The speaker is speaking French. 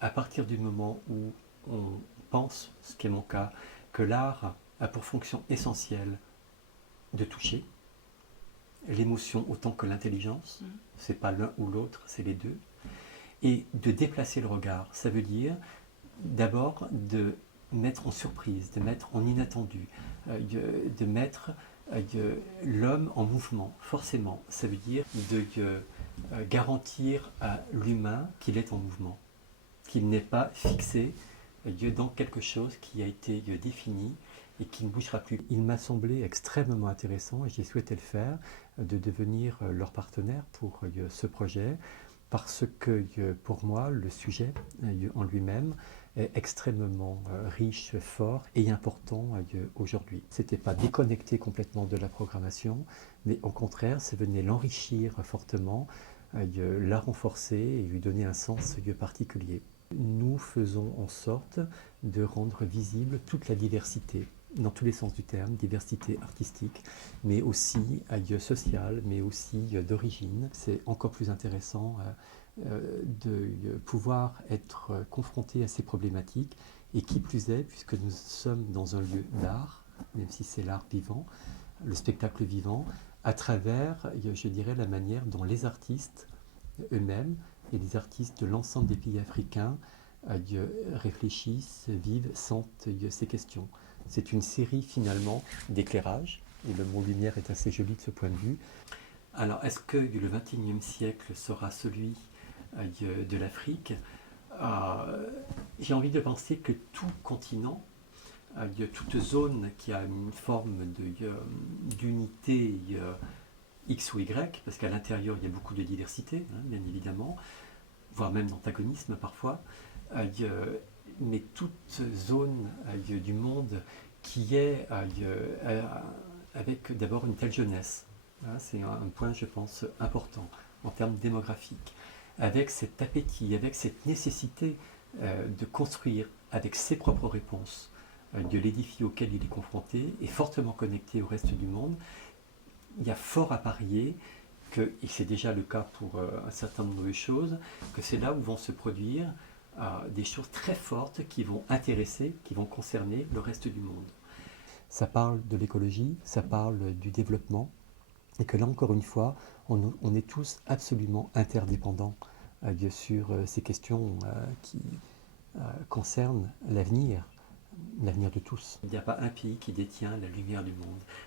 à partir du moment où on pense, ce qui est mon cas, que l'art a pour fonction essentielle de toucher l'émotion autant que l'intelligence, c'est pas l'un ou l'autre, c'est les deux, et de déplacer le regard, ça veut dire d'abord de mettre en surprise, de mettre en inattendu, de mettre l'homme en mouvement, forcément. Ça veut dire de garantir à l'humain qu'il est en mouvement, qu'il n'est pas fixé dans quelque chose qui a été défini et qui ne bougera plus. Il m'a semblé extrêmement intéressant, et j'ai souhaité le faire, de devenir leur partenaire pour ce projet, parce que pour moi, le sujet en lui-même est extrêmement riche, fort et important aujourd'hui. Ce n'était pas déconnecté complètement de la programmation, mais au contraire, ça venait l'enrichir fortement, la renforcer et lui donner un sens particulier. Nous faisons en sorte de rendre visible toute la diversité, dans tous les sens du terme, diversité artistique, mais aussi sociale, mais aussi d'origine. C'est encore plus intéressant de pouvoir être confronté à ces problématiques, et qui plus est, puisque nous sommes dans un lieu d'art, même si c'est l'art vivant, le spectacle vivant, à travers, je dirais, la manière dont les artistes eux-mêmes et les artistes de l'ensemble des pays africains réfléchissent, vivent, sentent ces questions. C'est une série finalement d'éclairages, et le mot lumière est assez joli de ce point de vue. Alors, est-ce que le XXIe siècle sera celui de l'Afrique? J'ai envie de penser que tout continent, toute zone qui a une forme d'unité X ou Y, parce qu'à l'intérieur il y a beaucoup de diversité, hein, bien évidemment, voire même d'antagonisme parfois, mais toute zone du monde qui est avec d'abord une telle jeunesse, hein, c'est un point, je pense, important en termes démographiques, avec cet appétit, avec cette nécessité de construire avec ses propres réponses de l'édifice auquel il est confronté, et fortement connecté au reste du monde. Il y a fort à parier que, et c'est déjà le cas pour un certain nombre de choses, que c'est là où vont se produire des choses très fortes qui vont intéresser, qui vont concerner le reste du monde. Ça parle de l'écologie, ça parle du développement, et que là encore une fois, on est tous absolument interdépendants sur ces questions qui concernent l'avenir de tous. Il n'y a pas un pays qui détient la lumière du monde.